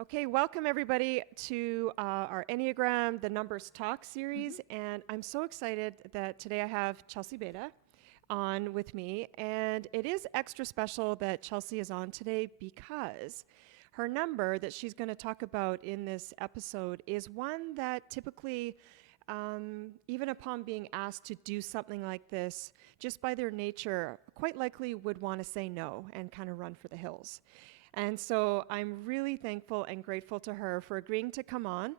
Okay, welcome everybody to our Enneagram, the Numbers Talk series, and I'm so excited that today I have Chelsey Beda on with me, and it is extra special that Chelsey is on today because her number that she's going to talk about in this episode is one that typically, even upon being asked to do something like this, just by their nature, quite likely would want to say no and kind of run for the hills. And so I'm really thankful and grateful to her for agreeing to come on.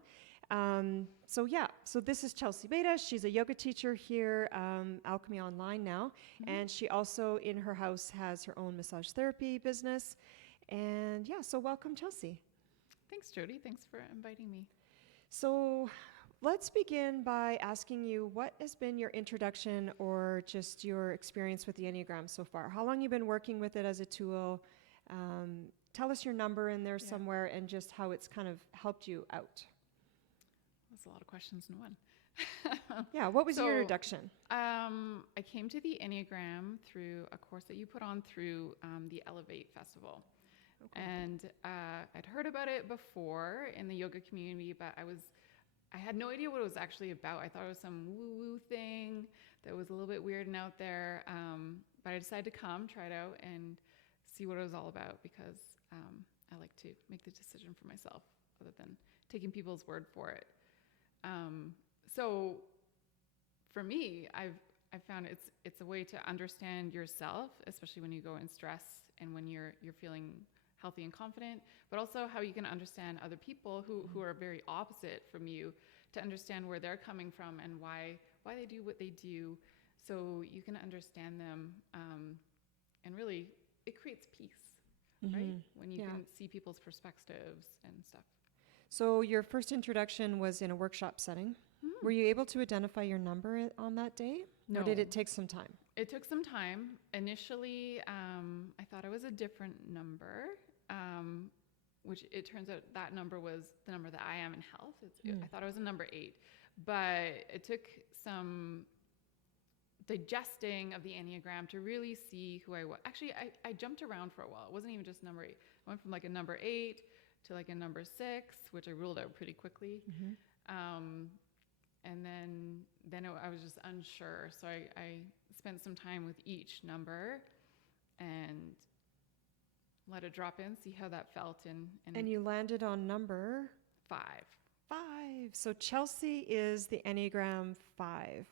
So this is Chelsey Beda. She's a yoga teacher here, Alchemy Online now. And she also, in her house, has her own massage therapy business. And so welcome, Chelsey. Thanks, Jody. Thanks for inviting me. So let's begin by asking you, what has been your introduction or just your experience with the Enneagram so far? How long you've been working with it as a tool? Tell us your number in there somewhere and just how it's kind of helped you out. That's a lot of questions in one. Yeah, what was your introduction? I came to the Enneagram through a course that you put on through the Elevate Festival. Okay. And I'd heard about it before in the yoga community, but I had no idea what it was actually about. I thought it was some woo-woo thing that was a little bit weird and out there. But I decided to come, try it out, and see what it was all about because I like to make the decision for myself other than taking people's word for it. So for me, I've found it's a way to understand yourself, especially when you go in stress and when you're feeling healthy and confident, but also how you can understand other people who are very opposite from you, to understand where they're coming from and why they do what they do, so you can understand them, and really it creates peace. Right? When you can see people's perspectives and stuff. So your first introduction was in a workshop setting. Were you able to identify your number on that day? No. Or did it take some time? It took some time. Initially, I thought it was a different number, which it turns out that number was the number that I am in health. I thought it was a number 8, but it took some digesting of the Enneagram to really see who I was. Actually, I jumped around for a while. It wasn't even just number 8. I went from like a number 8 to like a number 6, which I ruled out pretty quickly. And then I was just unsure. So I spent some time with each number and let it drop in, see how that felt. And you landed on number 5. So Chelsey is the Enneagram 5.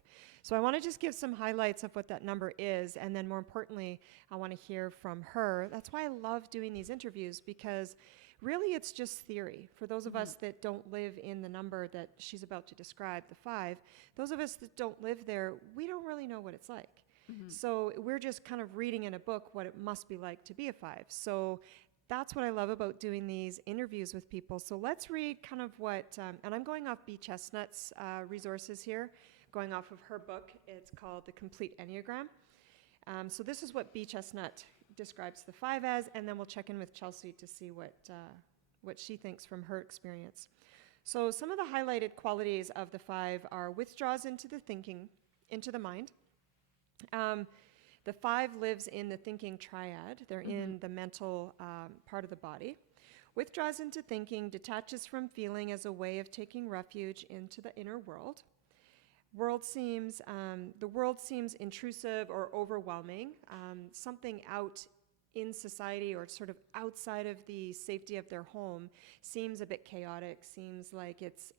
So I want to just give some highlights of what that number is, and then more importantly, I want to hear from her. That's why I love doing these interviews, because really it's just theory. For those of us that don't live in the number that she's about to describe, the 5, those of us that don't live there, we don't really know what it's like. So we're just kind of reading in a book what it must be like to be a 5. So that's what I love about doing these interviews with people. So let's read kind of what, and I'm going off B. Chestnut's resources here, going off of her book. It's called The Complete Enneagram. So this is what B. Chestnut describes the 5 as, and then we'll check in with Chelsey to see what she thinks from her experience. So some of the highlighted qualities of the 5 are withdraws into the thinking, into the mind. The 5 lives in the thinking triad. They're in the mental part of the body. Withdraws into thinking, detaches from feeling as a way of taking refuge into the inner world. The world seems intrusive or overwhelming. Something out in society or sort of outside of the safety of their home seems a bit chaotic, seems like it's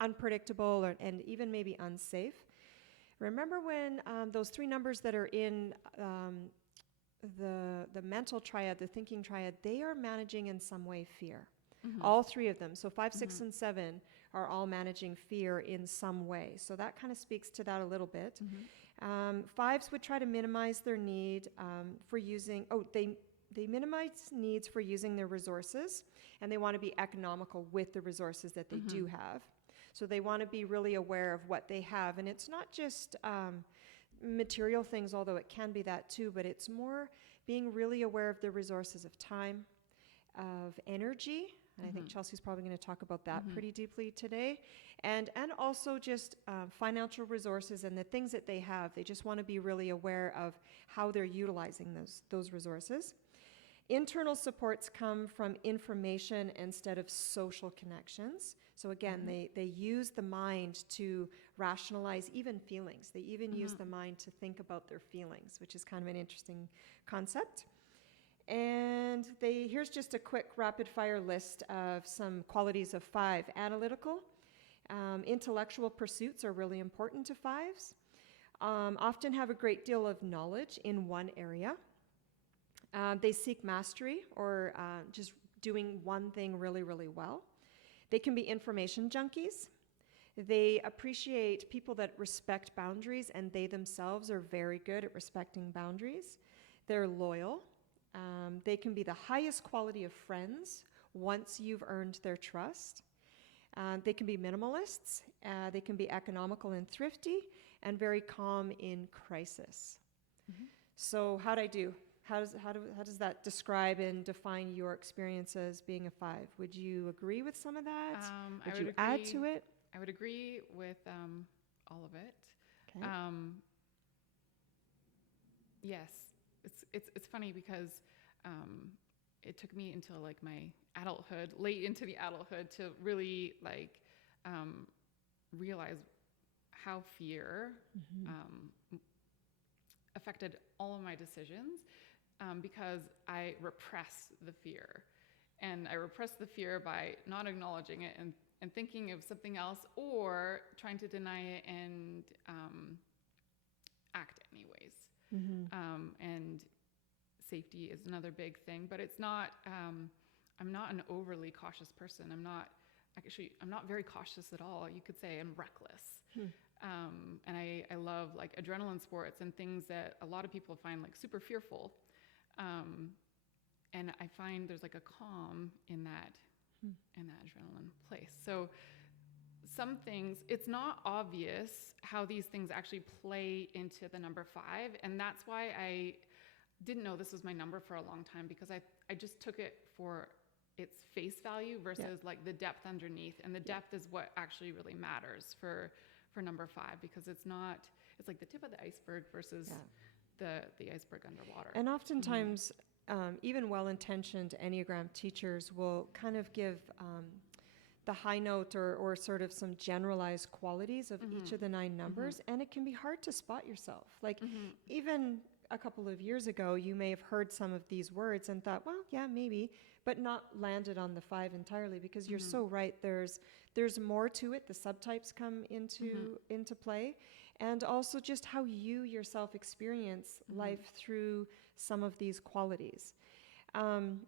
unpredictable and even maybe unsafe. Remember when those 3 numbers that are in the mental triad, the thinking triad, they are managing in some way fear. All 3 of them. So 5, 6, and 7 are all managing fear in some way. So that kind of speaks to that a little bit. 5s would try to minimize their need for using, they minimize needs for using their resources, and they want to be economical with the resources that they do have. So they want to be really aware of what they have. And it's not just material things, although it can be that too, but it's more being really aware of the resources of time, of energy. And I think Chelsey's probably going to talk about that pretty deeply today. And also just financial resources and the things that they have. They just want to be really aware of how they're utilizing those resources. Internal supports come from information instead of social connections. So again, they use the mind to rationalize even feelings. They even use the mind to think about their feelings, which is kind of an interesting concept. And here's just a quick rapid fire list of some qualities of 5. Analytical. Intellectual pursuits are really important to 5s. Often have a great deal of knowledge in one area. They seek mastery or just doing one thing really, really well. They can be information junkies. They appreciate people that respect boundaries, and they themselves are very good at respecting boundaries. They're loyal. They can be the highest quality of friends once you've earned their trust. They can be minimalists. They can be economical and thrifty, and very calm in crisis. So how'd I do? How does that describe and define your experience as being a 5? Would you agree with some of that? Would you add to it? I would agree with all of it. Okay. Yes, it's funny because it took me until like my adulthood, late into the adulthood, to really like realize how fear affected all of my decisions. Because I repress the fear. And I repress the fear by not acknowledging it and thinking of something else, or trying to deny it and act anyways. And safety is another big thing, but it's not, I'm not an overly cautious person. I'm not very cautious at all. You could say I'm reckless. And I love like adrenaline sports and things that a lot of people find like super fearful. And I find there's like a calm in that adrenaline place. So some things, it's not obvious how these things actually play into the number 5. And that's why I didn't know this was my number for a long time, because I just took it for its face value versus like the depth underneath. And the depth is what actually really matters for number 5, because it's like the tip of the iceberg versus the iceberg underwater. And oftentimes, even well-intentioned Enneagram teachers will kind of give the high note or sort of some generalized qualities of each of the 9 numbers, and it can be hard to spot yourself. Like even a couple of years ago, you may have heard some of these words and thought, well, yeah, maybe, but not landed on the 5 entirely, because you're so right. There's more to it. The subtypes come into play. And also just how you yourself experience life through some of these qualities. What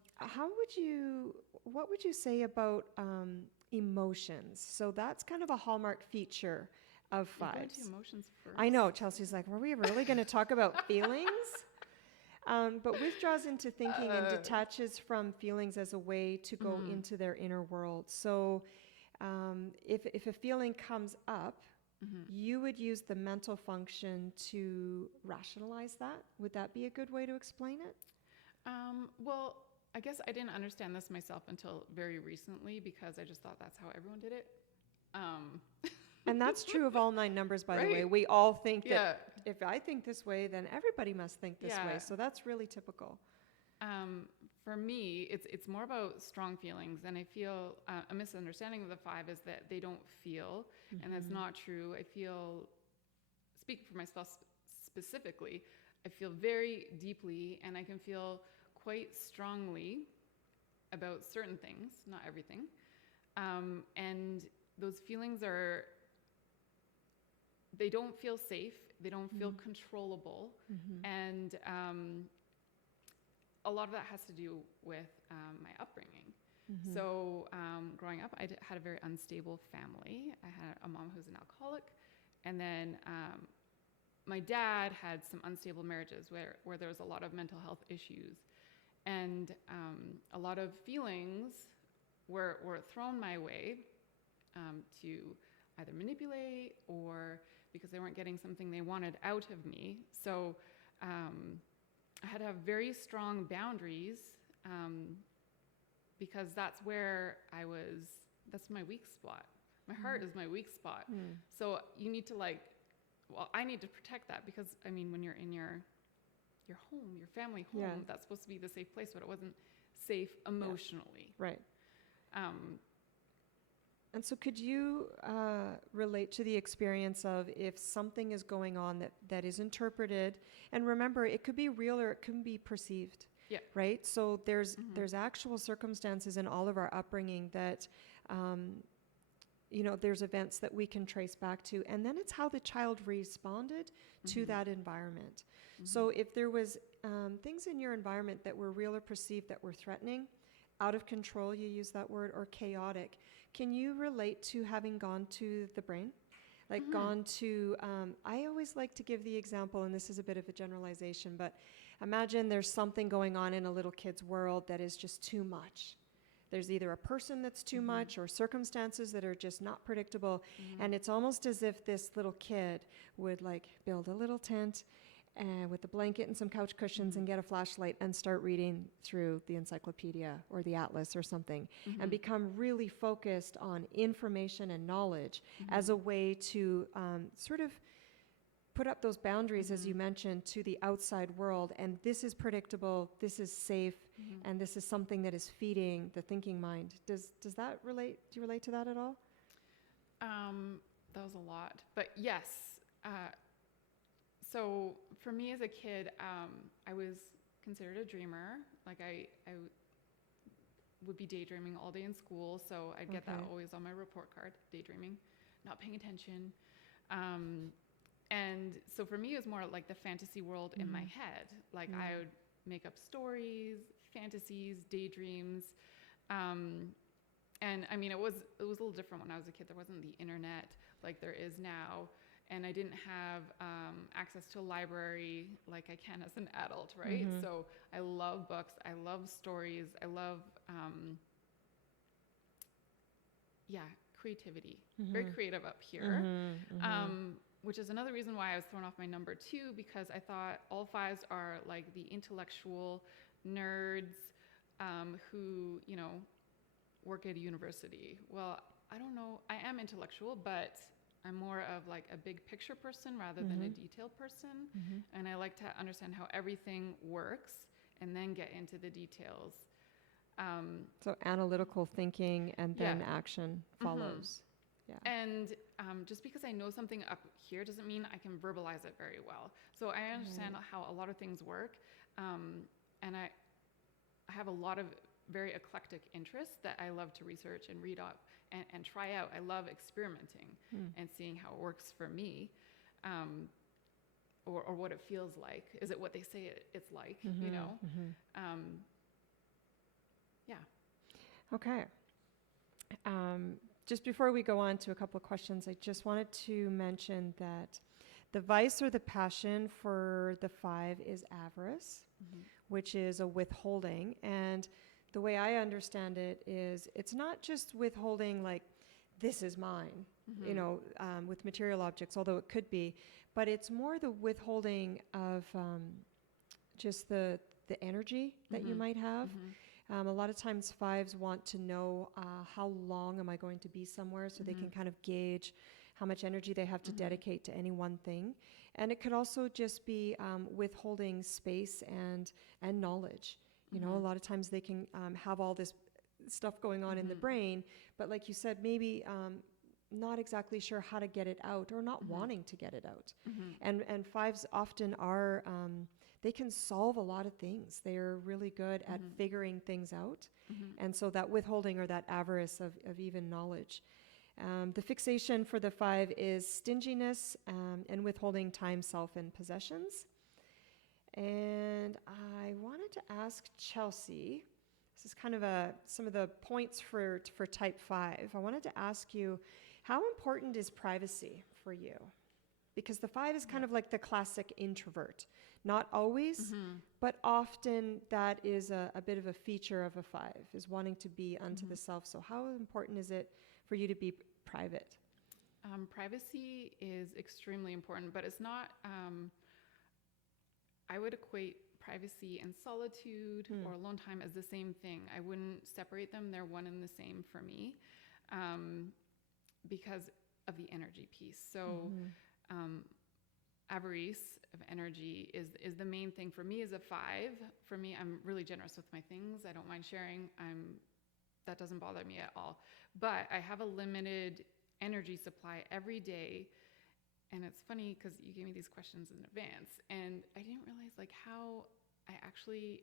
would you say about emotions? So that's kind of a hallmark feature of 5s. You're going to emotions first. I know, Chelsea's like, were we really going to talk about feelings? But withdraws into thinking and detaches from feelings as a way to go into their inner world. So if a feeling comes up, you would use the mental function to rationalize that. Would that be a good way to explain it? Well, I guess I didn't understand this myself until very recently, because I just thought that's how everyone did it. And that's true of all 9 numbers, by the way. We all think that if I think this way, then everybody must think this way. So that's really typical. For me, it's more about strong feelings, and I feel a misunderstanding of the 5 is that they don't feel, and that's not true. I feel, speaking for myself specifically, I feel very deeply, and I can feel quite strongly about certain things, not everything, and those feelings they don't feel safe, they don't feel controllable, and a lot of that has to do with my upbringing. So growing up, I had a very unstable family. I had a mom who's an alcoholic, and then my dad had some unstable marriages where there was a lot of mental health issues, and a lot of feelings were thrown my way to either manipulate or because they weren't getting something they wanted out of me. So I had to have very strong boundaries because that's where that's my weak spot. My heart is my weak spot. So you need to I need to protect that, because I mean, when you're in your your home, your family home. Yeah. That's supposed to be the safe place, but it wasn't safe emotionally. Right. Um, And so could you relate to the experience of if something is going on that is interpreted, and remember, it could be real or it can be perceived, Yeah. right? So there's actual circumstances in all of our upbringing that, there's events that we can trace back to, and then it's how the child responded to that environment. So if there was things in your environment that were real or perceived that were threatening, out of control, you use that word, or chaotic, can you relate to having gone to the brain? Like gone to, I always like to give the example, and this is a bit of a generalization, but imagine there's something going on in a little kid's world that is just too much. There's either a person that's too much or circumstances that are just not predictable. And it's almost as if this little kid would like build a little tent with a blanket and some couch cushions and get a flashlight and start reading through the encyclopedia or the atlas or something and become really focused on information and knowledge as a way to sort of put up those boundaries, as you mentioned, to the outside world. And this is predictable, this is safe, and this is something that is feeding the thinking mind. Does that relate? Do you relate to that at all? That was a lot, but yes. So for me as a kid, I was considered a dreamer. Like I would be daydreaming all day in school, so I'd get that always on my report card, daydreaming, not paying attention. And so for me, it was more like the fantasy world in my head. Like I would make up stories, fantasies, daydreams. And I mean, it was a little different when I was a kid. There wasn't the internet like there is now. And I didn't have access to a library like I can as an adult, right? So I love books. I love stories. I love, creativity. Very creative up here, which is another reason why I was thrown off my number 2, because I thought all 5s are like the intellectual nerds who, work at a university. Well, I don't know. I am intellectual, but I'm more of like a big picture person rather than a detailed person. And I like to understand how everything works and then get into the details. So analytical thinking and then action follows. Yeah. And just because I know something up here doesn't mean I can verbalize it very well. So I understand how a lot of things work. And I have a lot of very eclectic interests that I love to research and read up and try out. I love experimenting and seeing how it works for me, or what it feels like. Is it what they say it's like, Okay. Just before we go on to a couple of questions, I just wanted to mention that the vice or the passion for the 5 is avarice, which is a withholding. And the way I understand it is it's not just withholding like, this is mine, with material objects, although it could be, but it's more the withholding of just the energy that you might have. A lot of times 5s want to know how long am I going to be somewhere, so they can kind of gauge how much energy they have to dedicate to any one thing. And it could also just be withholding space and knowledge. A lot of times they can have all this stuff going on in the brain, but like you said, maybe not exactly sure how to get it out or not wanting to get it out. And 5s often are, they can solve a lot of things. They're really good at figuring things out. And so that withholding or that avarice of even knowledge. The fixation for the 5 is stinginess and withholding time, self, and possessions. And I wanted to ask Chelsey, this is kind of some of the points for type 5. I wanted to ask you, how important is privacy for you? Because the 5 is kind of like the classic introvert. Not always, but often that is a bit of a feature of a 5, is wanting to be unto the self. So how important is it for you to be private? Privacy is extremely important, but it's not... I would equate privacy and solitude or alone time as the same thing. I wouldn't separate them. They're one and the same for me, because of the energy piece. So avarice of energy is the main thing for me as a 5. For me, I'm really generous with my things. I don't mind sharing. That doesn't bother me at all. But I have a limited energy supply every day. And it's funny because you gave me these questions in advance, and I didn't realize like how I actually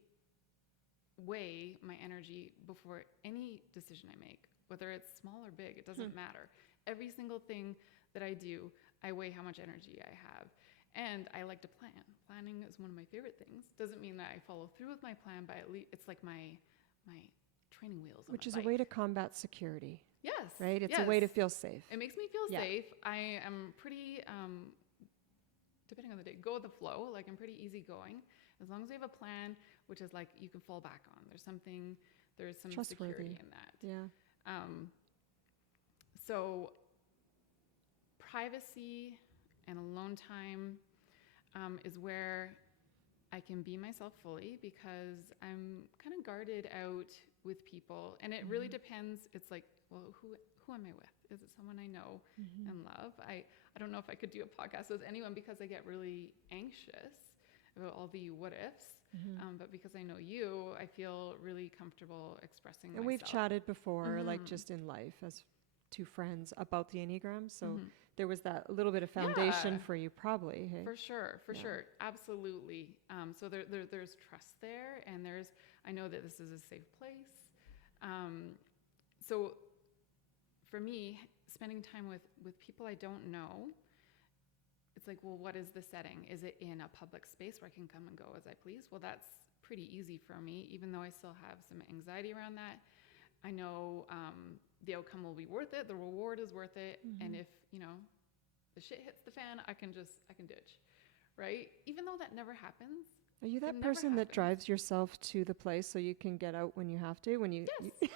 weigh my energy before any decision I make, whether it's small or big, it doesn't matter. Every single thing that I do, I weigh how much energy I have. And I like to plan. Planning is one of my favorite things. Doesn't mean that I follow through with my plan, but at least it's like my training wheels on Which my is bike. a way to combat security. Yes. Right? It's a way to feel safe. It makes me feel Yeah. safe. I am pretty, depending on the day, go with the flow. Like I'm pretty easygoing. As long as you have a plan, which is like you can fall back on. There's some security in that. Yeah. So privacy and alone time is where I can be myself fully, because I'm kind of guarded out with people, and it really depends. It's like, well, who am I with? Is it someone I know and love? I don't know if I could do a podcast with anyone, because I get really anxious about all the what ifs. But because I know you, I feel really comfortable expressing myself. And we've chatted before, like just in life as two friends, about the Enneagram. So there was that little bit of foundation for you, probably. Hey? For sure. Absolutely. So there's trust there, and I know that this is a safe place. So for me, spending time with people I don't know, it's like, well, what is the setting? Is it in a public space where I can come and go as I please? Well, that's pretty easy for me, even though I still have some anxiety around that. I know the outcome will be worth it. The reward is worth it. And if, the shit hits the fan, I can ditch, right? Even though that never happens. Are you that person that drives yourself to the place so you can get out when you have to? Yes. I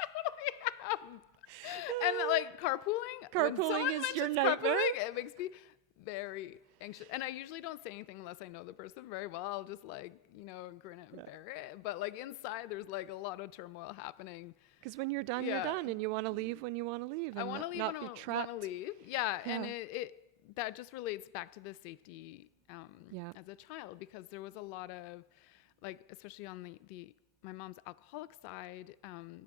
totally am. And like Carpooling is your nightmare. It makes me very anxious. And I usually don't say anything unless I know the person very well. I'll just like, grin it and bear it. But like inside, there's like a lot of turmoil happening. Because when you're done, you're done, and you want to leave when you want to leave. And I want to leave not when be I trapped. want to leave. Yeah. And it that just relates back to the safety as a child, because there was a lot of, like, especially on my mom's alcoholic side,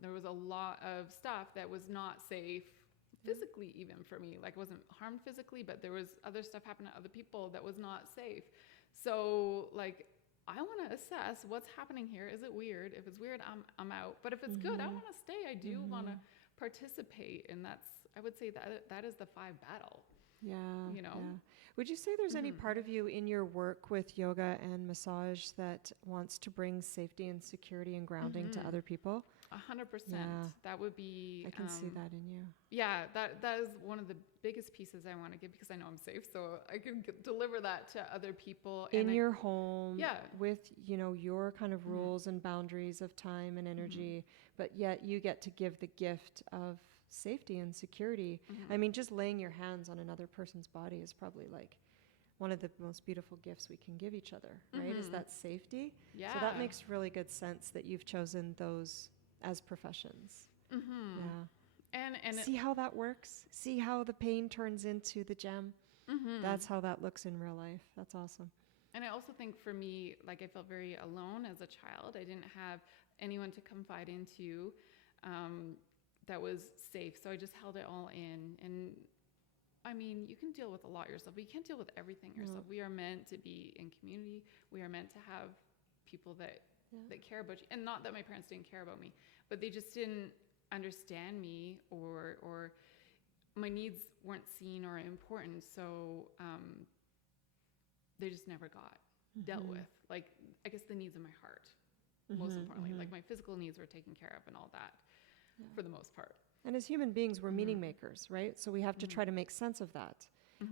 there was a lot of stuff that was not safe physically, even for me. Like, I wasn't harmed physically, but there was other stuff happening to other people that was not safe. So like, I want to assess what's happening here. Is it weird? If it's weird, I'm out. But if it's good, I want to stay. I do want to participate. And I would say that is the 5 battle. Yeah. Would you say there's any part of you in your work with yoga and massage that wants to bring safety and security and grounding to other people? 100%. That would be. I can see that in you. Yeah, that is one of the biggest pieces I want to give, because I know I'm safe, so I can deliver that to other people in your home. Yeah. With your kind of rules and boundaries of time and energy, but yet you get to give the gift of safety and security. I mean, just laying your hands on another person's body is probably like one of the most beautiful gifts we can give each other, right? Is that safety. Yeah. So that makes really good sense that you've chosen those as professions. Yeah. And see how that works? See how the pain turns into the gem? That's how that looks in real life. That's awesome. And I also think for me, like, I felt very alone as a child. I didn't have anyone to confide into that was safe. So I just held it all in. And I mean, you can deal with a lot yourself, but you can't deal with everything yourself. We are meant to be in community. We are meant to have people that care about you. And not that my parents didn't care about me, but they just didn't understand me, or my needs weren't seen or important. So they just never got dealt with. Like, I guess the needs of my heart, most importantly. Like, my physical needs were taken care of and all that for the most part. And as human beings, we're meaning makers, right? So we have to try to make sense of that.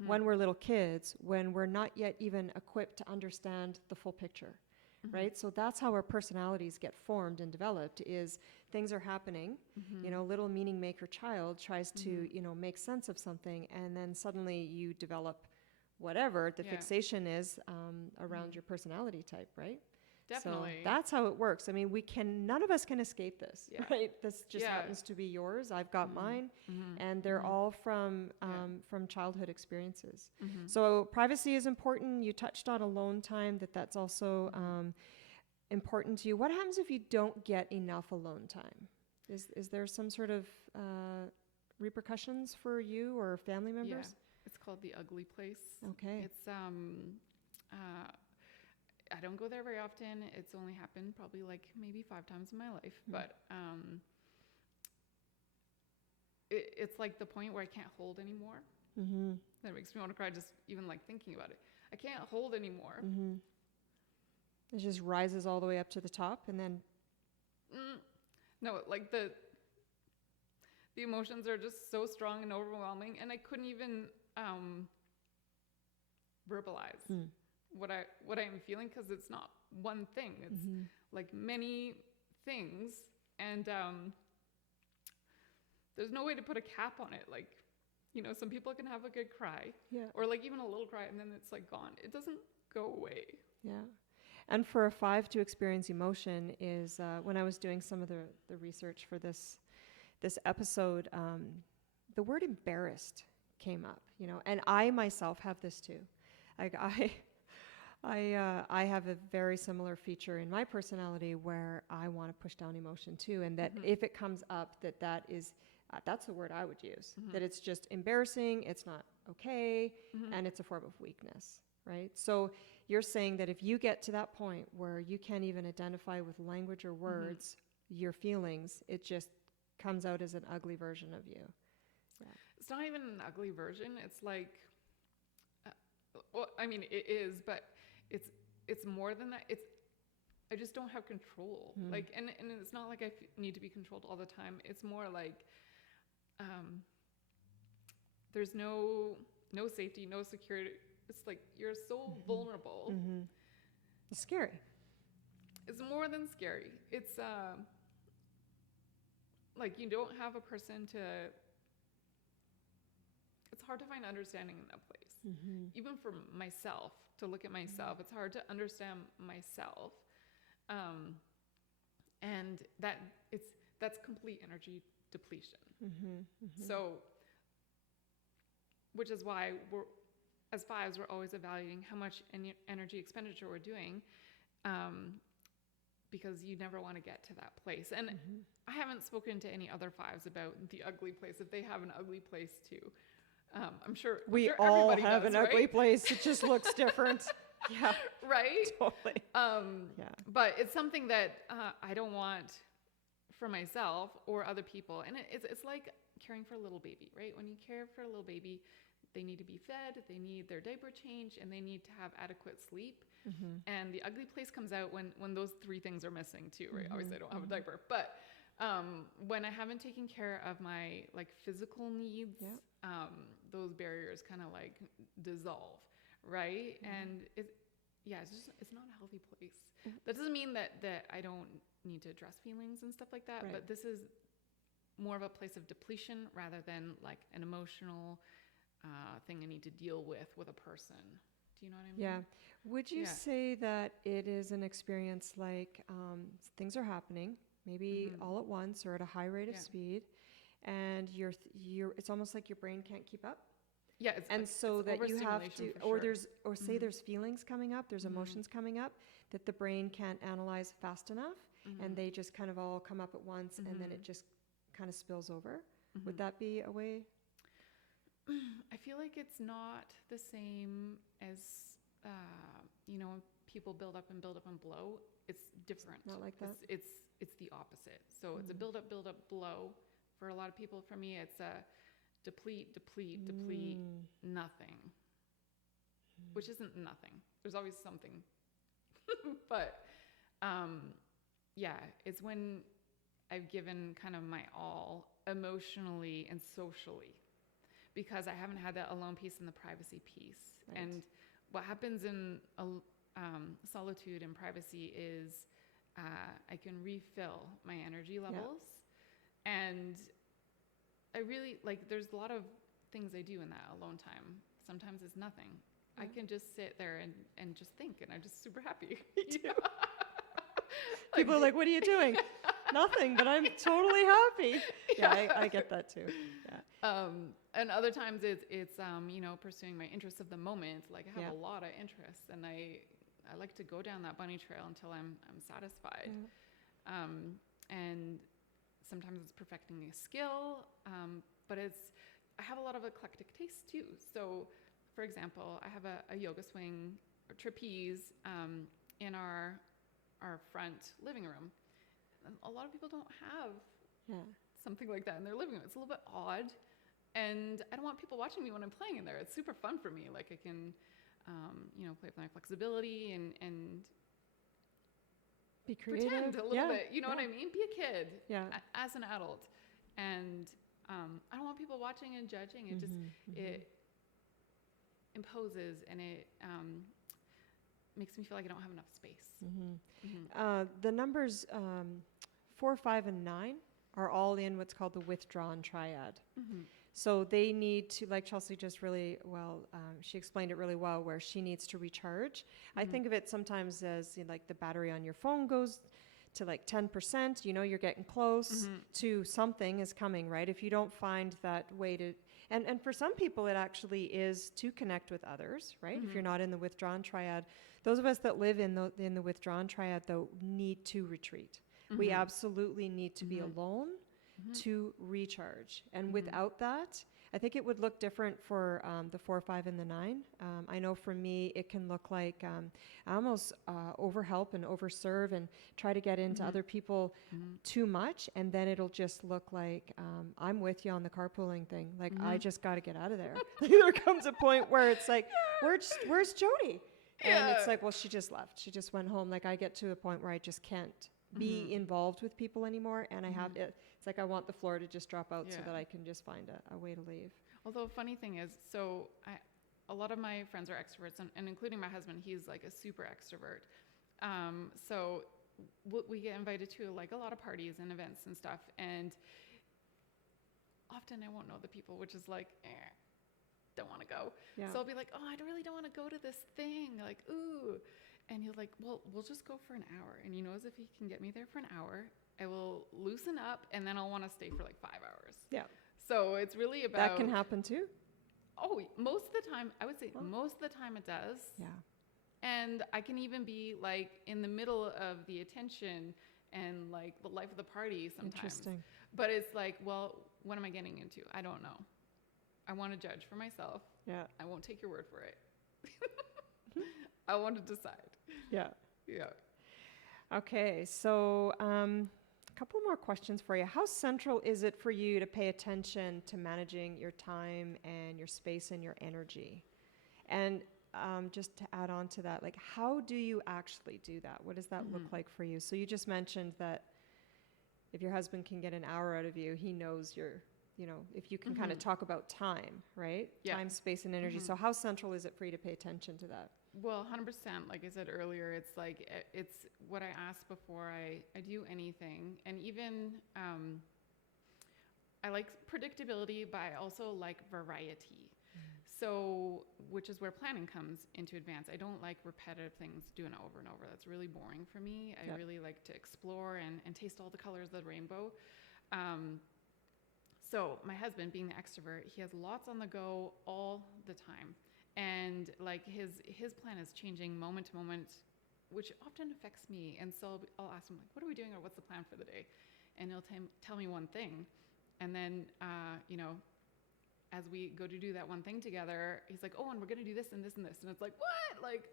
When we're little kids, when we're not yet even equipped to understand the full picture, right? So that's how our personalities get formed and developed, is things are happening, little meaning maker child tries to, make sense of something, and then suddenly you develop whatever the fixation is around your personality type, right? Definitely. So that's how it works. I mean, none of us can escape this, Yeah. right? This just Yeah. happens to be yours. I've got mine, Mm-hmm. and they're Mm-hmm. all from childhood experiences. Mm-hmm. So privacy is important. You touched on alone time, that's also important to you. What happens if you don't get enough alone time? Is there some sort of repercussions for you or family members? Yeah. It's called the ugly place. Okay. It's I don't go there very often. It's only happened probably like maybe 5 times in my life, but it's like the point where I can't hold anymore. Mm-hmm. That makes me want to cry just even like thinking about it. I can't hold anymore. Mm-hmm. It just rises all the way up to the top, and then no, like the emotions are just so strong and overwhelming, and I couldn't even verbalize what I am feeling, because it's not one thing. It's like many things, and there's no way to put a cap on it. Like, you know, some people can have a good cry, or like even a little cry, and then it's like gone. It doesn't go away. Yeah. And for a 5 to experience emotion is when I was doing some of the research for this episode, the word embarrassed came up, you know, and I myself have this too. Like I have a very similar feature in my personality where I want to push down emotion too, and that if it comes up, that's the word I would use. That it's just embarrassing, it's not okay, and it's a form of weakness, right? So you're saying that if you get to that point where you can't even identify with language or words your feelings, it just comes out as an ugly version of you. Yeah. It's not even an ugly version. It's like, well, I mean, it is, but it's more than that. I just don't have control. Like, and it's not like I need to be controlled all the time. It's more like, there's no safety, no security. It's like you're so vulnerable. It's scary. It's more than scary. It's like you don't have a person to. It's hard to find understanding in that place. Even for myself, to look at myself, it's hard to understand myself, and that's complete energy depletion. So, which is why as 5s, we're always evaluating how much energy expenditure we're doing, because you never want to get to that place. And I haven't spoken to any other 5s about the ugly place, if they have an ugly place too. I'm sure we I'm sure all everybody have does, an right? ugly place. It just looks different. Yeah. Right? Totally. But it's something that I don't want for myself or other people. And it's like caring for a little baby, right? When you care for a little baby, they need to be fed, they need their diaper changed, and they need to have adequate sleep. And the ugly place comes out when those 3 things are missing too, right? Obviously I don't have a diaper, but when I haven't taken care of my like physical needs, those barriers kind of like dissolve, right? And it's not a healthy place. That doesn't mean that I don't need to address feelings and stuff like that, but this is more of a place of depletion rather than like an emotional thing I need to deal with a person. Do you know what I mean? Yeah. Would you say that it is an experience like things are happening, maybe all at once or at a high rate of speed, and you're it's almost like your brain can't keep up? Yeah, so it's that you have to, or say there's feelings coming up, there's emotions coming up that the brain can't analyze fast enough, and they just kind of all come up at once, and then it just kind of spills over. Would that be a way? I feel like it's not the same as when people build up and blow. It's different. Not like that. It's the opposite. So it's a build up, blow. For a lot of people, for me, it's a deplete, nothing, which isn't nothing. There's always something. But it's when I've given kind of my all emotionally and socially, because I haven't had that alone piece and the privacy piece. Right. And what happens in solitude and privacy is I can refill my energy levels. And I really, like, there's a lot of things I do in that alone time. Sometimes it's nothing. I can just sit there and just think, and I'm just super happy. People are like, what are you doing? Nothing, but I'm totally happy. Yeah, I get that too. Yeah. And other times it's you know, pursuing my interests of the moment. Like I have a lot of interests, and I like to go down that bunny trail until I'm satisfied. And sometimes it's perfecting a skill, but I have a lot of eclectic tastes too. So, for example, I have a yoga swing or trapeze in our front living room. And a lot of people don't have something like that in their living room. It's a little bit odd, and I don't want people watching me when I'm playing in there. It's super fun for me. Like I can, you know, play with my flexibility and be creative. Pretend a little bit. You know what I mean? Be a kid as an adult. And I don't want people watching and judging. It just, it imposes, and it makes me feel like I don't have enough space. The numbers 4, 5, and 9 are all in what's called the Withdrawal Triad. So they need to, like Chelsey just really well, she explained it really well, where she needs to recharge. I think of it sometimes as, you know, like the battery on your phone goes to like 10%, you know, you're getting close to something is coming, right? If you don't find that way to, and for some people it actually is to connect with others, right? If you're not in the Withdrawn Triad, those of us that live in the Withdrawn Triad though need to retreat. We absolutely need to be alone to recharge. And without that, I think it would look different for the 4, 5, and the 9. I know for me, it can look like I almost overhelp and overserve and try to get into other people too much. And then it'll just look like I'm with you on the carpooling thing. Like, I just got to get out of there. There comes a point where it's like, where's Jody? And it's like, well, she just left. She just went home. Like, I get to a point where I just can't be involved with people anymore, and I have it's like I want the floor to just drop out so that I can just find a way to leave. Although funny thing is, so a lot of my friends are extroverts, and including my husband, he's like a super extrovert. So we get invited to like a lot of parties and events and stuff, and often I won't know the people, which is like, don't want to go. So I'll be like, oh, I really don't want to go to this thing, like, ooh. And he'll like, well, we'll just go for an hour. And he knows if he can get me there for an hour, I will loosen up, and then I'll want to stay for like 5 hours. Yeah. So it's really about... That can happen too? Oh, most of the time, I would say most of the time it does. Yeah. And I can even be like in the middle of the attention and like the life of the party sometimes. Interesting. But it's like, well, what am I getting into? I don't know. I want to judge for myself. Yeah. I won't take your word for it. I want to decide. Yeah. Yeah. Okay. So a couple more questions for you. How central is it for you to pay attention to managing your time and your space and your energy? And just to add on to that, like, how do you actually do that? What does that look like for you? So you just mentioned that if your husband can get an hour out of you, he knows you're, you know, if you can kind of talk about time, right? Yeah. Time, space, and energy. So how central is it for you to pay attention to that? Well, 100%. Like I said earlier, it's like, it's what I ask before I do anything. And even, I like predictability, but I also like variety. So, which is where planning comes into advance. I don't like repetitive things doing it over and over. That's really boring for me. I really like to explore and taste all the colors of the rainbow. So my husband, being the extrovert, he has lots on the go all the time. And like his plan is changing moment to moment, which often affects me. And so I'll ask him, like, what are we doing, or what's the plan for the day? And he'll tell me one thing. And then, you know, as we go to do that one thing together, he's like, oh, and we're going to do this and this and this. And it's like, what? Like,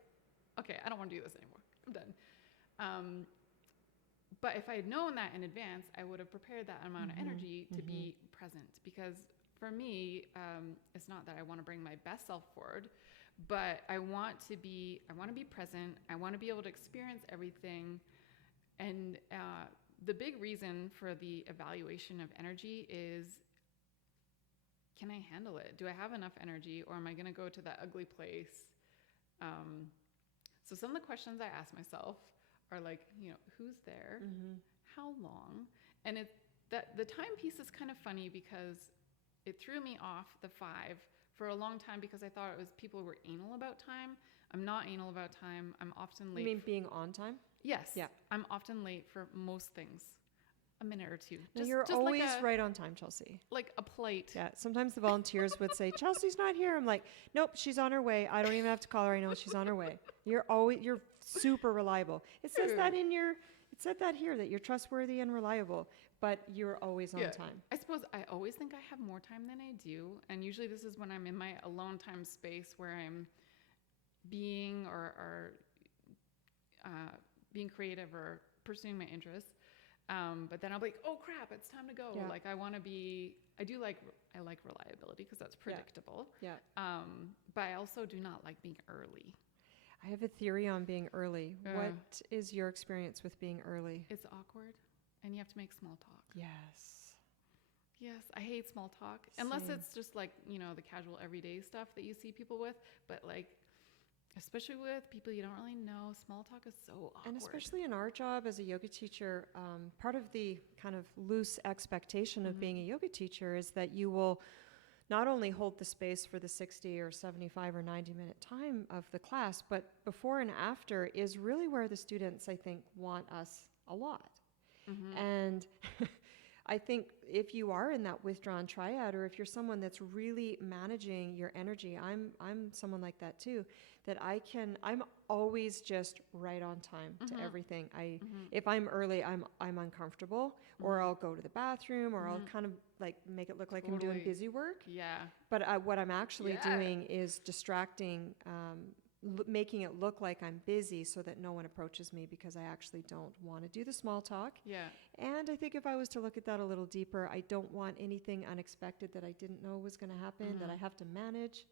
okay, I don't want to do this anymore. I'm done. But if I had known that in advance, I would have prepared that amount of energy to be present. Because for me, it's not that I want to bring my best self forward, but I want to be present. I want to be able to experience everything. And the big reason for the evaluation of energy is, can I handle it? Do I have enough energy, or am I going to go to that ugly place? So some of the questions I ask myself are like, you know, who's there? How long? And the time piece is kind of funny because it threw me off the 5 for a long time, because I thought it was people who were anal about time. I'm not anal about time. I'm often late. You mean being on time? Yes. Yeah. I'm often late for most things. A minute or two. No, you're always right on time, Chelsea. Like a plate. Yeah. Sometimes the volunteers would say, Chelsea's not here. I'm like, nope, she's on her way. I don't even have to call her. I know she's on her way. You're super reliable. It says that it said that here, that you're trustworthy and reliable, but you're always on time. I suppose I always think I have more time than I do. And usually this is when I'm in my alone time space where I'm being or being creative or pursuing my interests. But then I'll be like, oh crap, it's time to go. Yeah. Like I like reliability because that's predictable. Yeah. But I also do not like being early. I have a theory on being early. What is your experience with being early? It's awkward and you have to make small talk. Yes. Yes, I hate small talk. Unless Same. it's just like, the casual everyday stuff that you see people with. But like, especially with people you don't really know, small talk is so awkward. And especially in our job as a yoga teacher, part of the kind of loose expectation of being a yoga teacher is that you will not only hold the space for the 60 or 75 or 90-minute time of the class, but before and after is really where the students, I think, want us a lot. And I think if you are in that withdrawn triad, or if you're someone that's really managing your energy, I'm someone like that too, that I'm always just right on time to everything. If I'm early, I'm uncomfortable, or I'll go to the bathroom, or I'll kind of like make it look like I'm doing busy work. Yeah. But what I'm actually doing is distracting, making it look like I'm busy so that no one approaches me, because I actually don't want to do the small talk. Yeah. And I think if I was to look at that a little deeper, I don't want anything unexpected that I didn't know was going to happen, that I have to manage.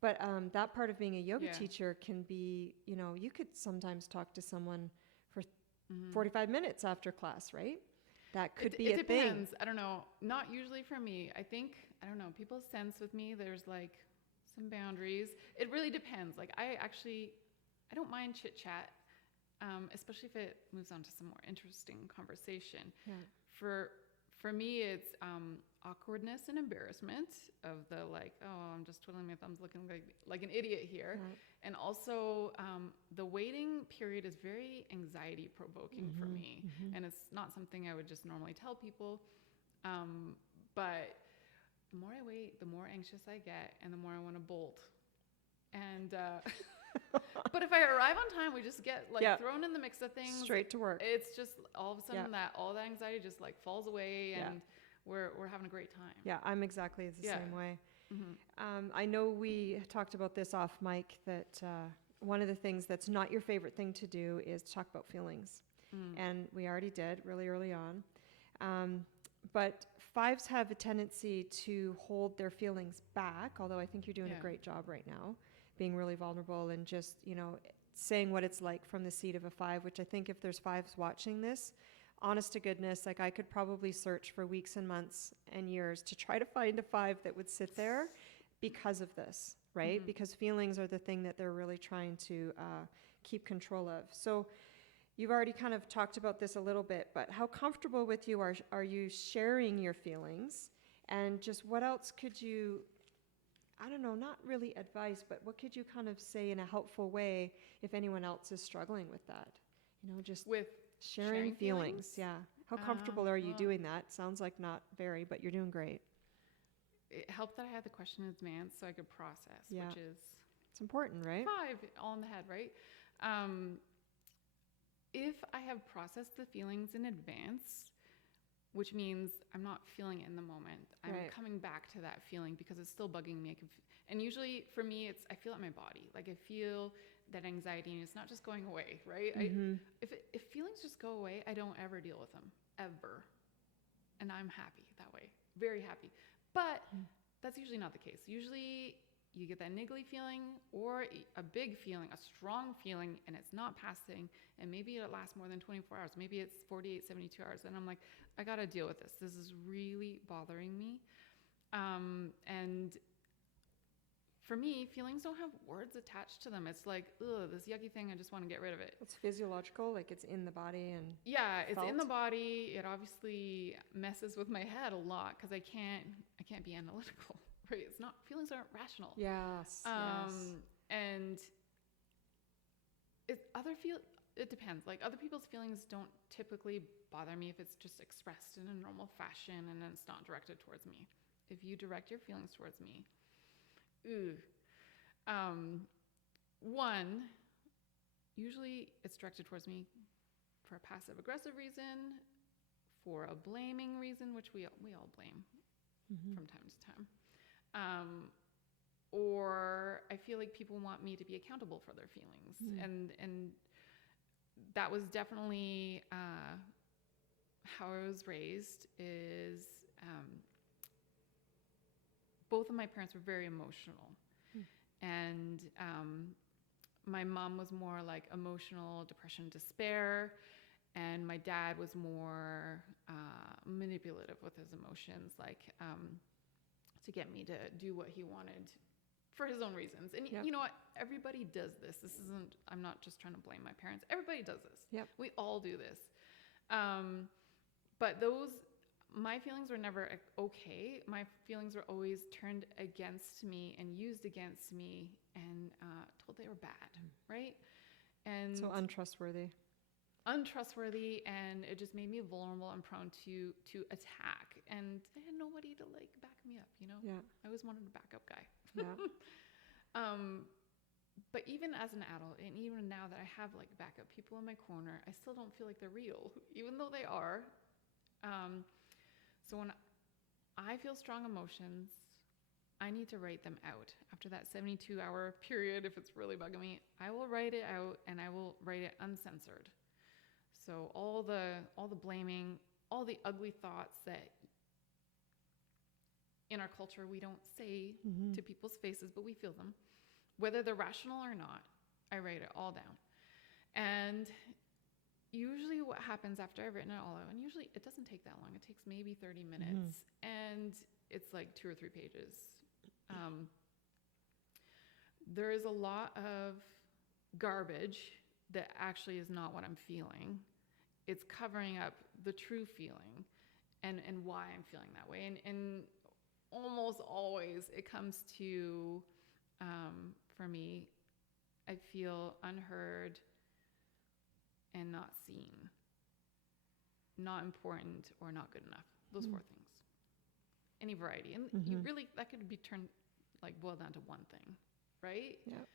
But that part of being a yoga teacher can be, you could sometimes talk to someone for 45 minutes after class, right? That could be a thing. It depends. I don't know. Not usually for me. I think, I don't know, people sense with me there's like some boundaries. It really depends. Like I don't mind chit chat, especially if it moves on to some more interesting conversation. Yeah. For me, it's awkwardness and embarrassment of the like, oh, I'm just twiddling my thumbs, looking like an idiot here. Right. And also, the waiting period is very anxiety provoking for me, and it's not something I would just normally tell people. But the more I wait, the more anxious I get, and the more I want to bolt. And but if I arrive on time, we just get thrown in the mix of things. Straight to work. It's just all of a sudden all that anxiety just like falls away, and we're having a great time. Yeah, I'm exactly the same way. I know we talked about this off mic, that one of the things that's not your favorite thing to do is talk about feelings. And we already did really early on. But fives have a tendency to hold their feelings back, although I think you're doing a great job right now, being really vulnerable and just, saying what it's like from the seat of a five, which I think if there's fives watching this, honest to goodness, like I could probably search for weeks and months and years to try to find a five that would sit there because of this, right? Because feelings are the thing that they're really trying to keep control of. So you've already kind of talked about this a little bit, but how comfortable with you are you sharing your feelings? And just what else could you, I don't know, not really advice, but what could you kind of say in a helpful way if anyone else is struggling with that? Just with sharing feelings. Yeah. How comfortable are you doing that? Sounds like not very, but you're doing great. It helped that I had the question in advance so I could process, which is... It's important, right? 5, all in the head, right? If I have processed the feelings in advance, which means I'm not feeling it in the moment, I'm coming back to that feeling because it's still bugging me. And usually for me, I feel it in my body. Like I feel that anxiety, and it's not just going away, right? If feelings just go away, I don't ever deal with them, ever. And I'm happy that way, very happy. But that's usually not the case. Usually you get that niggly feeling or a big feeling, a strong feeling, and it's not passing, and maybe it lasts more than 24 hours. Maybe it's 48, 72 hours. And I'm like, I got to deal with this. This is really bothering me. And for me, feelings don't have words attached to them. It's like, ugh, this yucky thing, I just want to get rid of it. It's physiological, like it's in the body and it's in the body. It obviously messes with my head a lot because I can't be analytical, right? It's not, feelings aren't rational. Yes. And it depends. Like other people's feelings don't typically bother me if it's just expressed in a normal fashion and then it's not directed towards me. If you direct your feelings towards me, ooh. One, usually it's directed towards me for a passive aggressive reason, for a blaming reason, which we all blame from time to time. Or I feel like people want me to be accountable for their feelings. And that was definitely how I was raised. Is both of my parents were very emotional. And my mom was more like emotional depression, despair. And my dad was more manipulative with his emotions, like to get me to do what he wanted for his own reasons. And you know what? Everybody does this. This isn't, I'm not just trying to blame my parents. Everybody does this. Yep. We all do this. But my feelings were never okay. My feelings were always turned against me and used against me and told they were bad, right? And so untrustworthy, and it just made me vulnerable and prone to attack. And I had nobody to like back me up, you know? Yeah. I always wanted a backup guy. Yeah. But even as an adult, and even now that I have like backup people in my corner, I still don't feel like they're real, even though they are. So when I feel strong emotions, I need to write them out. After that 72-hour period, if it's really bugging me, I will write it out, and I will write it uncensored. So all the blaming, all the ugly thoughts that in our culture we don't say to people's faces, but we feel them, whether they're rational or not. I write it all down. And usually what happens after I've written it all out, and usually it doesn't take that long. It takes maybe 30 minutes, and it's like 2 or 3 pages. There is a lot of garbage that actually is not what I'm feeling. It's covering up the true feeling and why I'm feeling that way. And almost always it comes to, for me, I feel unheard and not seen, not important, or not good enough. Those 4 things. Any variety. And you really, that could be boiled down to one thing, right? Yeah.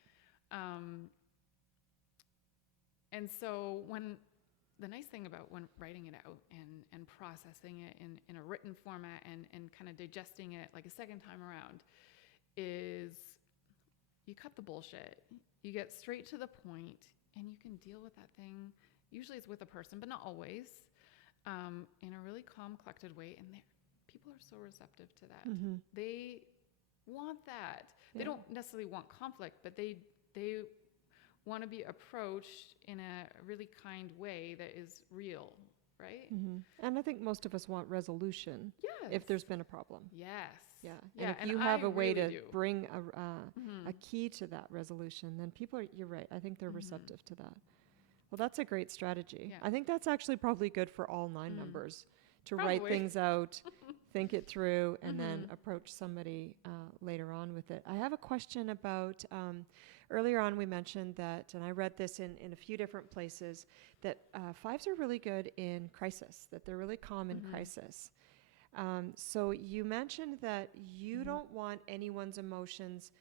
And so the nice thing about when writing it out and processing it in a written format and kind of digesting it like a second time around is you cut the bullshit, you get straight to the point, and you can deal with that thing. Usually it's with a person, but not always, in a really calm, collected way. And people are so receptive to that. They want that. They don't necessarily want conflict, but they want to be approached in a really kind way that is real, right? And I think most of us want resolution. Yes. If there's been a problem. Yes. Yeah. Yeah. And if you have a way really to bring a key to that resolution, then people you're right. I think they're receptive to that. Well, that's a great strategy. Yeah. I think that's actually probably good for all 9 numbers to Probably. write things out, think it through, and then approach somebody later on with it. I have a question about, earlier on we mentioned that, and I read this in a few different places, that 5s are really good in crisis, that they're really calm in crisis. So you mentioned that you don't want anyone's emotions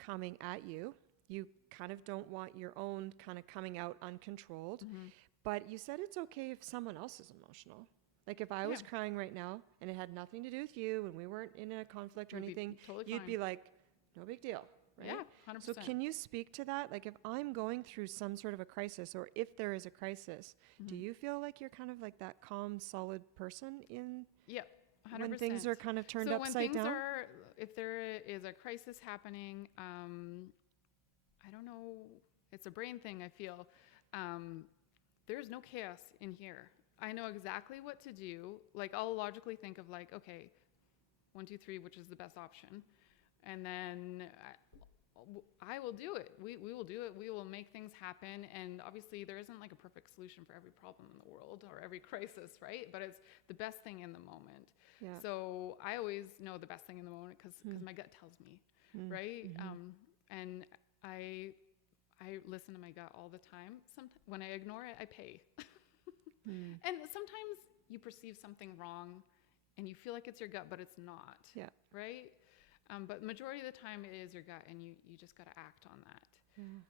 coming at you. You kind of don't want your own kind of coming out uncontrolled. But you said it's okay if someone else is emotional. Like if I was crying right now and it had nothing to do with you and we weren't in a conflict or anything, you'd be like, no big deal, right? Yeah, 100%. So can you speak to that? Like if I'm going through some sort of a crisis, or if there is a crisis, do you feel like you're kind of like that calm, solid person in 100%. when things are kind of turned so upside down? If there is a crisis happening, I don't know, it's a brain thing, I feel. There's no chaos in here. I know exactly what to do. Like I'll logically think of like, okay, 1, 2, 3, which is the best option. And then I will do it. We will do it. We will make things happen. And obviously there isn't like a perfect solution for every problem in the world or every crisis, right? But it's the best thing in the moment. Yeah. So I always know the best thing in the moment because my gut tells me, right? And I I listen to my gut all the time. When I ignore it, I pay. And sometimes you perceive something wrong and you feel like it's your gut, but it's not. Yeah. Right? But majority of the time it is your gut, and you just got to act on that.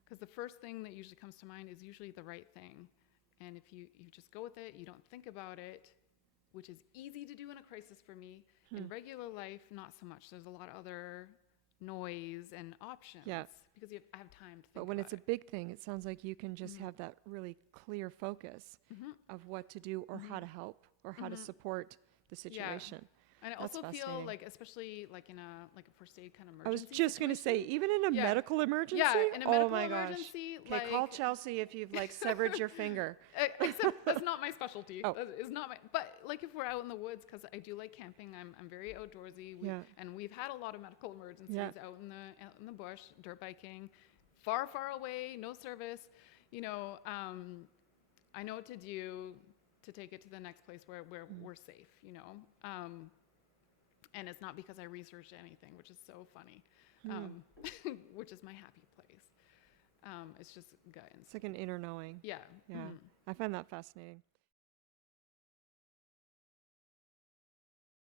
Because the first thing that usually comes to mind is usually the right thing. And if you just go with it, you don't think about it, which is easy to do in a crisis for me. In regular life, not so much. There's a lot of other noise and options because I have time to think But when about it's a big thing, it sounds like you can just have that really clear focus of what to do or how to help or how to support the situation. And I That's also feel fascinating. like, especially like in a first aid kind of I was emergency. just going to say, even in a medical emergency? In a medical oh my emergency, gosh. Okay, call Chelsea if you've like severed your finger. Except that's not my specialty. Oh. That is not my. But like if we're out in the woods, because I do like camping, I'm very outdoorsy. And we've had a lot of medical emergencies out in the bush, dirt biking, far away, no service. You know, I know what to do to take it to the next place where we're safe. You know. And it's not because I researched anything, which is so funny, which is my happy place. It's just gut instinct. It's like an inner knowing. Yeah. I find that fascinating.